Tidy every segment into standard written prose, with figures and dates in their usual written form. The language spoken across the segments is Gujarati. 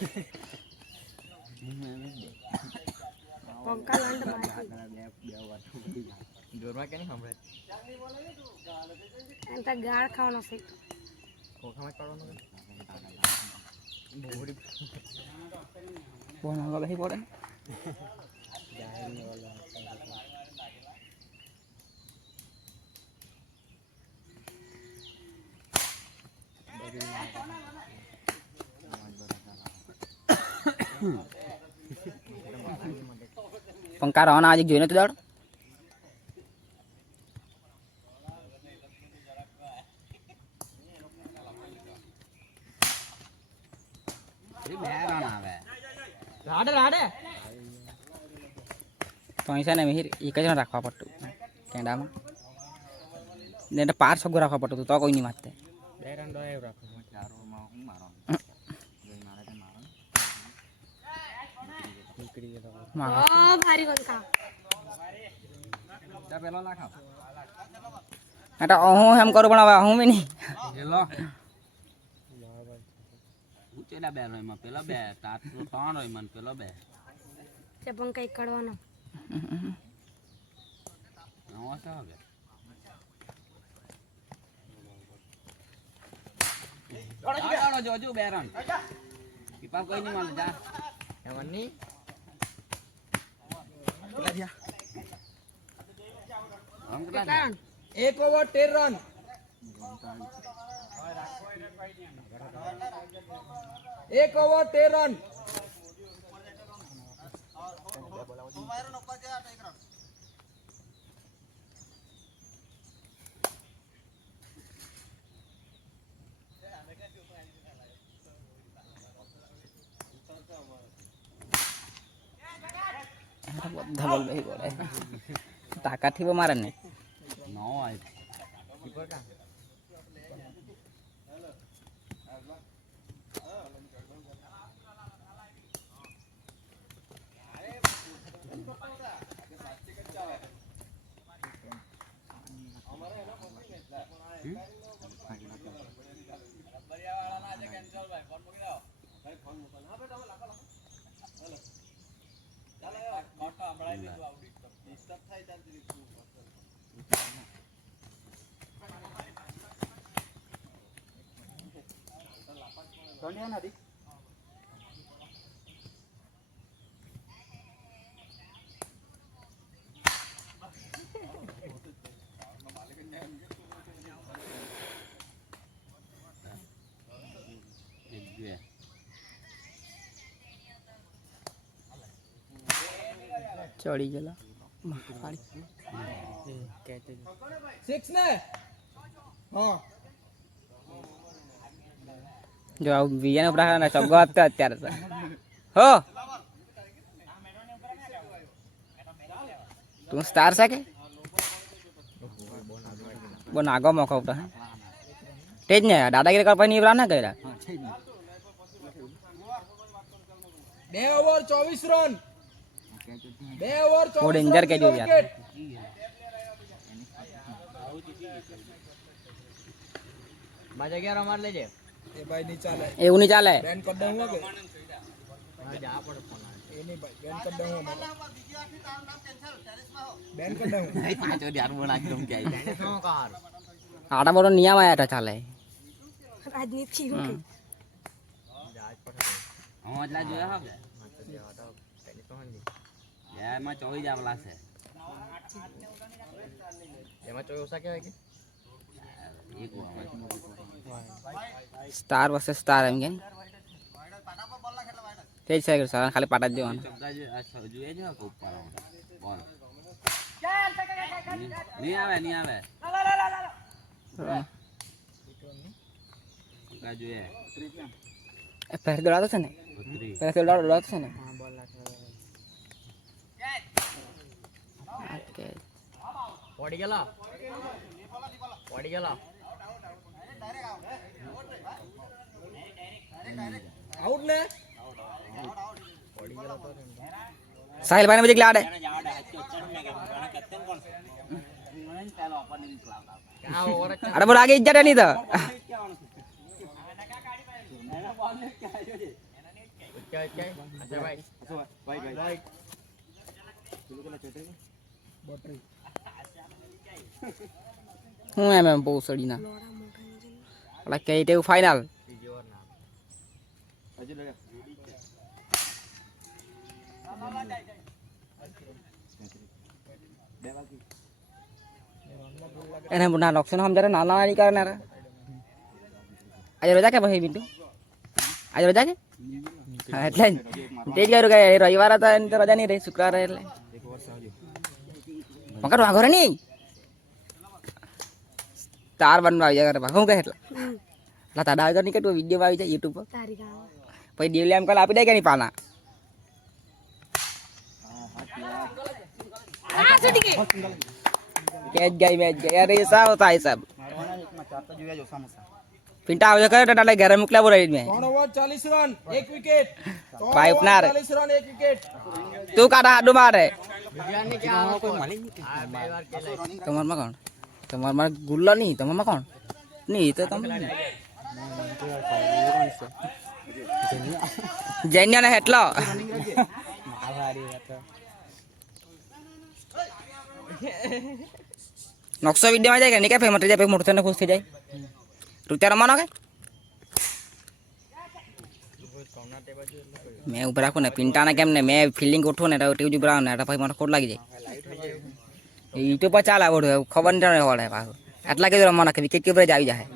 પંકા લંડ મારી જોરમાં કે નહીં સાંભળે એમ તો ગાળ ખાવાનો છે ઓખામાં ચડવાનું બોડી બહુ નાગો બેસી પડે પંકા રવાના આજે જોઈને તો દાડ રાડે રાડે તો અહીં છે ને મિહિર એક જ રાખવા પડતું કેંડામાં ને પાર સગો રાખવા પડતું તો કોઈ નહીં મારતે બે રન દો એવું રાખો ચારોમાં હું મારો જોઈ મારે તે મારો નીકળી ગયો ઓ ભારી પંકા તા પેલો લાખાવ એટલે હું એમ કરું પણ હવે હું બી નહીં હેલો ઉચેલા બે રોયમાં પેલો બે તાત તો ત્રણ રોયમાં પેલો બે તે પંકા એક કાઢવાનો નવો છે હવે ચાલો જોજો બે રન પીપા કોઈ નહીં માને જા એમની કેટલા થયા રન કેટલા થયા 1 ઓવર 13 રન एक ओवर 13 रन બધા બોલ બેસી પડે તાકાતથી બહુ મારે ને नो आई कीपर का Soalnya nanti ચડી ગયેલા सिक्स ने हाँ જો આવું વિયાને ઉપરા સગો આપતા અત્યારે તો હો તું સ્ટાર છે કે બહુ નાગો મોકો ઉપરા તે જ ને દાદાગીરી કરવા ની ઉપરા ના કર્યા 2 ओवर 24 रन 2 ओवर 24 બહુ ડેન્જર કે જો યાર બાજા 11 માર લેજે એ ભાઈ ની ચાલે એવું નહીં ચાલે બેન કર દઉં કે જા પડે ફોન એ નહીં ભાઈ બેન કર દઉં બેન કર દઉં નહીં પાછો ધ્યાન બનાવી દઉં કે આઈ નો કાર આટા બરો નિયમ આયા હતા ચાલે રાજનીતિ જાજ પડે હું એટલા જોયા હવે એમાં 24 આવલા છે એમાં 24 ઓછા કહેવાય કે એક સ્ટાર વર્સેસ સ્ટાર એમ કે તે જ છે સર ખાલી પાટા જ દેવાનું જોઈએ છે કે ઉપર બોલ નહીં આવે જોઈએ એ પહેર દોડાતો છે ને પહેર દોડાતો છે ને ઓકે પડી ગયેલા આઉટ ને સાહિલ ભાઈ ને બધી લાડે અરે બોલ આગે ઇજ્જત નહીં તો હું એમ બહુ સડીના લોડા મોટા ઇન્જિન એટલે કે તેવું ફાઇનલ એને ના લક્ષણ સમજારે નાના નહીં કરે ને આજે રજા કે ભાઈ બિંદુ આજે રજા કે હા એટલે તે જ કહ્યું કે રવિવાર હતા એની તો રજા નહીં રહી શુક્રવાર એટલે મગર વાઘો રે નહીં તાર બનવા આવી જાય હું કહે એટલે તારા આગળ નહીં કે તું વિડીયો આવી જાય યુટ્યુબ પર તારી ગાવા પછી ડેલી એમ કાલ આપી દે કે નહીં પાના આ છૂટી ગઈ कैच गई अरे ऐसा होता है सब पिंटा हो जाकर डाले 11 मुकला बोल रही मैं 3 ओवर 40 रन 1 विकेट पाइप नार 40 रन 1 विकेट तू काटा हाडू मारे तुम्हार में कौन तुम्हार में गुल्ला नहीं तुम्हार में कौन नहीं तो तुम जैन्या ने हेटलो नक्शा विद्या में जाएगा नहीं क्या फेमस जाए मोटर ने खुश थे जाए रुचा रमाना के मैं ऊपर रखूँ ना पिंटा ना केम ने मैं फील्डिंग उठूँ ना टीवी ऊपर ना भाई मारा कोट लगी जाए यूट्यूब पर चाला बोल खबर नहीं रहने वाला है पास एटला के रमाना के विकेट के ऊपर जाई जाए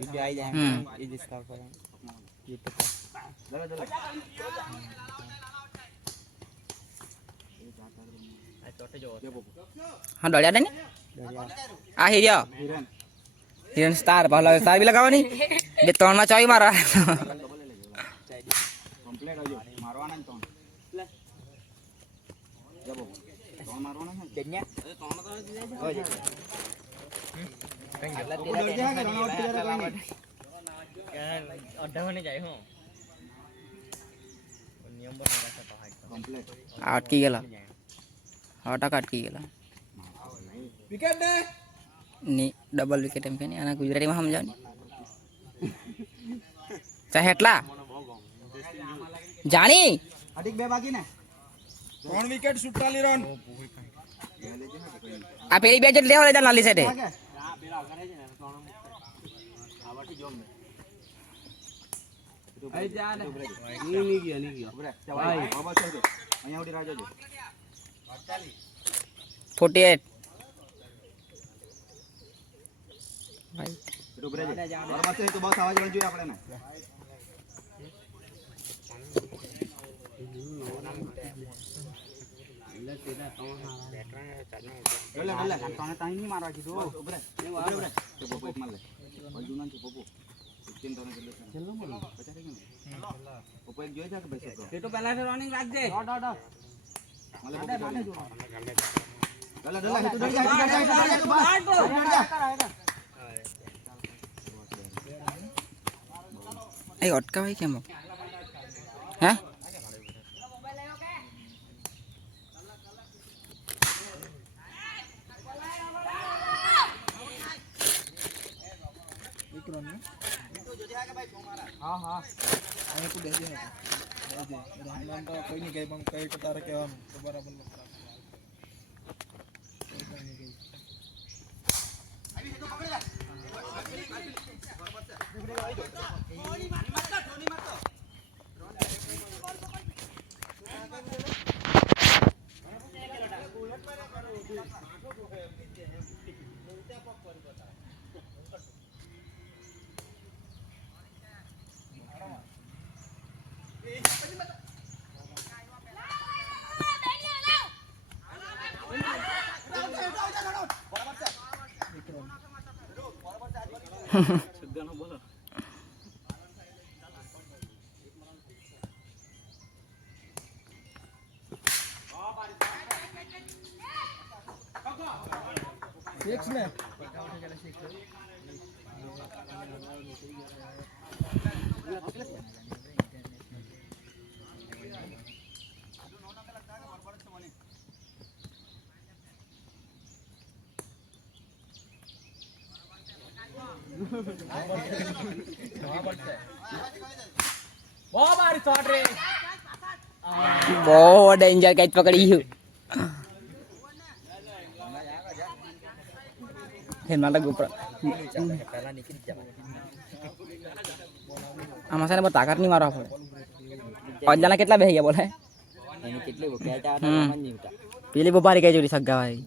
हाँ डरिया नहीं आ हीरो हिरन स्टार भला स्टार भी लगावा नहीं जे तोन में चोई मारा કમ્પ્લીટ આવજો મારવાના ને તોણ લે જબો તોણ મારવાના છે જન્યા એ તોણ તો જાય છે કઈ આટલા તેરા જાય કે રન આઉટ ક્લિયર કોઈ નહીં અડધાને જાય હો નિયમ બનાવવા છે પહાડ કમ્પ્લીટ अटकी गेला अटक अटकी गेला विकेट ने नहीं डबल विकेट एम के नहीं आना गुजराती में समझानी चाहे हेटला जानी અડીક બે બાકી ને 3 विकेट 47 रन आ पेली बेच ले वाले नाली साइड है આઈ જા ને ની ગયો ઉભરે ભાઈ બાબા છે અહીંયા ઉડી રાજો જો 48 ભાઈ ઉભરે બાબા છે તો બસ આવાજ વળ જોઈએ આપણે ને એટલે તને ટાઈમ નહીં મારવા કીધું ઉભરે ઉભરે તો પોપો એક માર લે બજુના છે પોપો 15 તને કેટલો છે છેલ્લો મળો 50 કે પોપો એક જોઈ જા કે ભાઈ એ તો પહેલા રનિંગ રાખજે ડોટ મને પોપો ડલા હે તો ડળ જા ए अटका भाई क्या हैं हां हां અહીં તો બેજે હતો બેજે રહેમાન તો કોઈ નહીં ગઈ પણ કઈ તો તારે કહેવાનું તો બરાબર નથી કોઈ નહીં ગઈ આવી તો પકડી જા બોલો સિક્સ ને बहुत बारी शॉट रे બહુ ડેન્જર કેચ પકડી ગયું હેલમાં ઉપર આમાં છે ને બહુ તાકાત નહીં મારવા પડે અજાના કેટલા બેસી ગયા બોલે એની કેટલી કેચ આવે તો મન નહીં ઉઠા પેલી બહુ ભારી કઈ જોડી સગ્ગા ભાઈ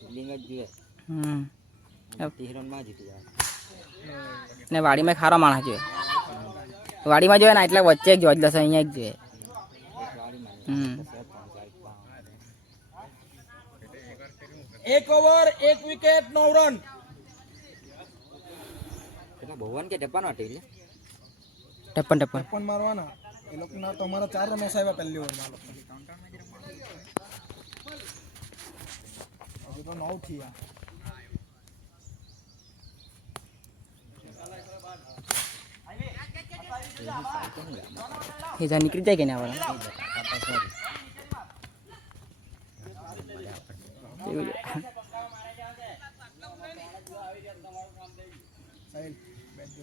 ફિલ્ડિંગ જ જોઈએ તીરનમાં જીતી જાય ને વાડીમાં ખારો માણસ જોઈએ વાડીમાં જોઈએ ને એટલે વચ્ચે એક જોઈ દશે અહીંયા એક જોઈએ એક ઓવર એક વિકેટ 9 રન કેટલા ભવન કે ટપ્પા માટે એટલે ટપ્પન ટપ્પન પણ મારવાના એ લોકોના તો અમારા 4 રન ઓસાવ્યા પહેલી ઓવરમાં હજુ તો 9 થયા એ જા નીકળી જાય કે ના વાળા સાહેલ બેટ જો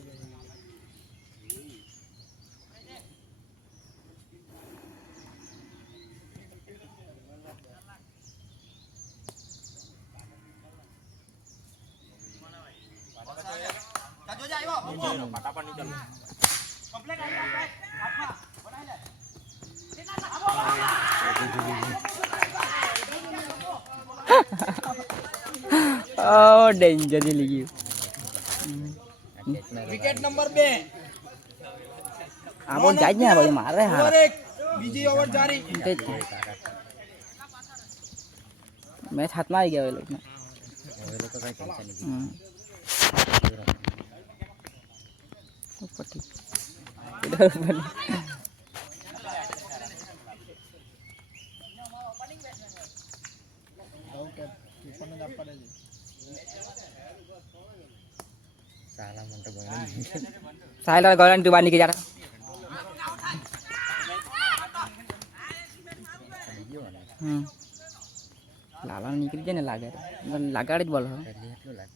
Oh, danger jeli gyu. Wicket number 2 આ બોલ જાય ને આ ભાઈ મારે હા ઓવર 1 બીજી ઓવર જારી મેચ હાથમાં આવી ગયો એ લોકોને હવે લોકો કઈ ટેન્શન નહીં ઉપરથી ઓકે કીપરને જ આપવા દેજે સાલા મન તો ગણ સાયલા ગોળાની તું બહાર નીકળી જા લાલા નીકળી જાય ને લાગે લાગાડે જ બોલ હો પહેલી એટલું લાગે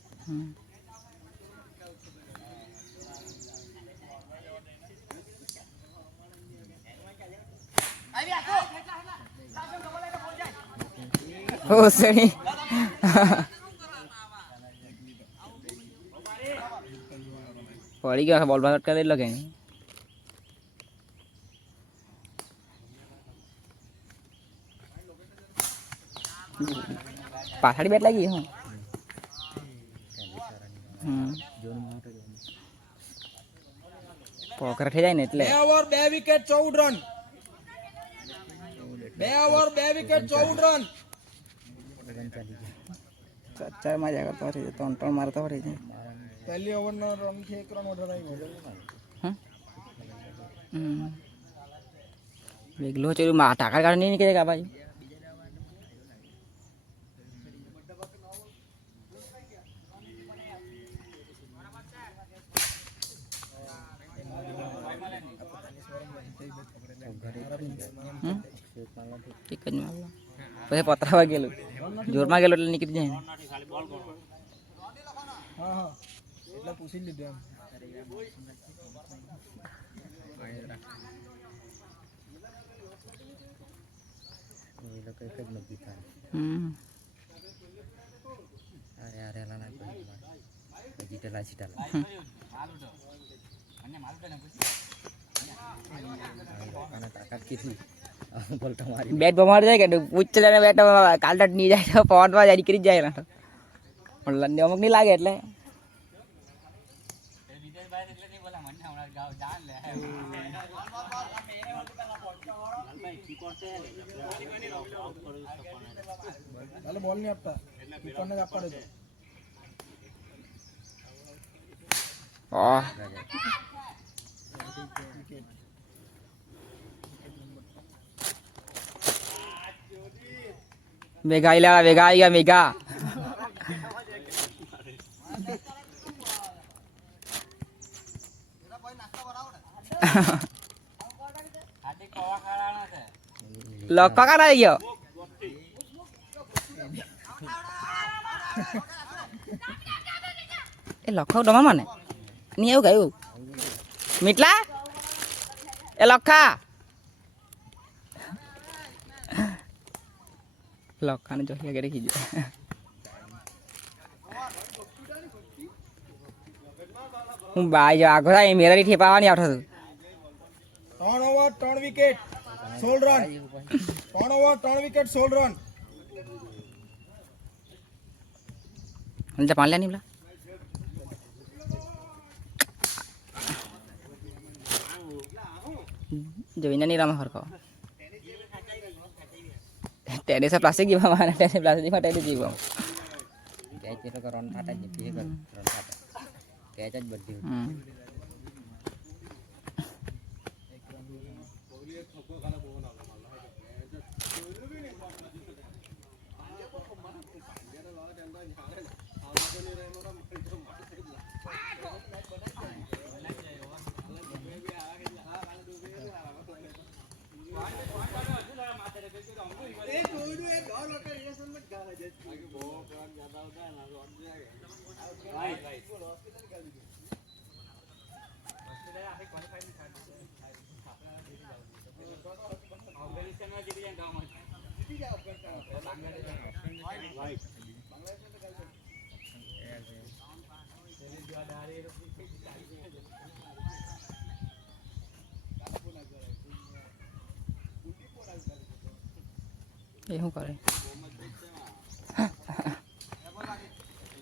ઓ સણી પડી ગયો બોલ બાર કરી લો કે પાછળ બેટ લાગી હું પોકરા થઈ જાય ને એટલે 2 over 2 wicket 14 run 2 over 2 wicket 14 run ચાર માં જ કરતો રહી ત્રણ ત્રણ મારતો રહી જાય પહેલી ઓવરનો રન થી 1 રન વધારે આવ્યો વેગલો ચેરું માં ટાકા કાઢ નહીં નીકળે કા ભાઈ એક જ મારલો પછી પતરાવા ગયેલું જોરમાં ગયેલું એટલે નીકળી જાય હા હા એટલે પૂછી લીધું એ લોકો એક જ નથી થાય અરે અરે લાલા કોઈ જીતેલા છીટેલા અને તાકાત કેટલી બોલતા મારી બેટ બમાડ જાય કે ઉચ્ચ લેને બેટ કાલટ નહીં જાય તો પવનમાં જાય નીકળી જાય ના પણ લંડે અમુક નહીં લાગે એટલે ચાલો બોલ નહીં આપતા કીપરને જ આપવા દેજો મેઘા ઇલા મેઘા આવી ગયા મેઘા લક્કો કા આવી ગયો એ લખો ડમા મને નહીં એવું ગયું મીટલા એ લખા લખાને જોઈ આગળ કીધું હું બાઈ આગળ આવી મેરા ઠેપાવાની આવતો હતું 3 over 3 wicket 16 run 3 over 3 wicket 16 run અંજા પાણી લે નહીં જોઈને નહીં રમે હરખો ટેરેસ પ્લાસ્ટિક જીવવા ટેરેસ પ્લાસ્ટિક ટેરેસ જીવવા કેચ એટલે તો રન થાતા જ નથી રન થાતા કેચ જ બધી એ શું કરે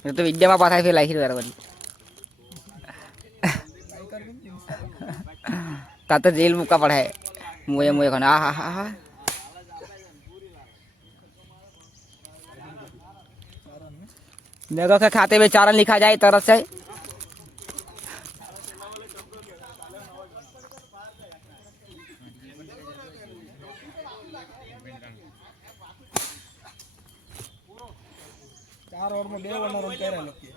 તો વિદ્યામાં પાછા ફેર લાગી બરાબર તા તો જેલ મૂકા પડે મુએ મુએ ખાને આ હા હા देखो के खाते में 4 रन लिखा जाए तरफ से चार ओवर में 2 रन કર્યા લખીએ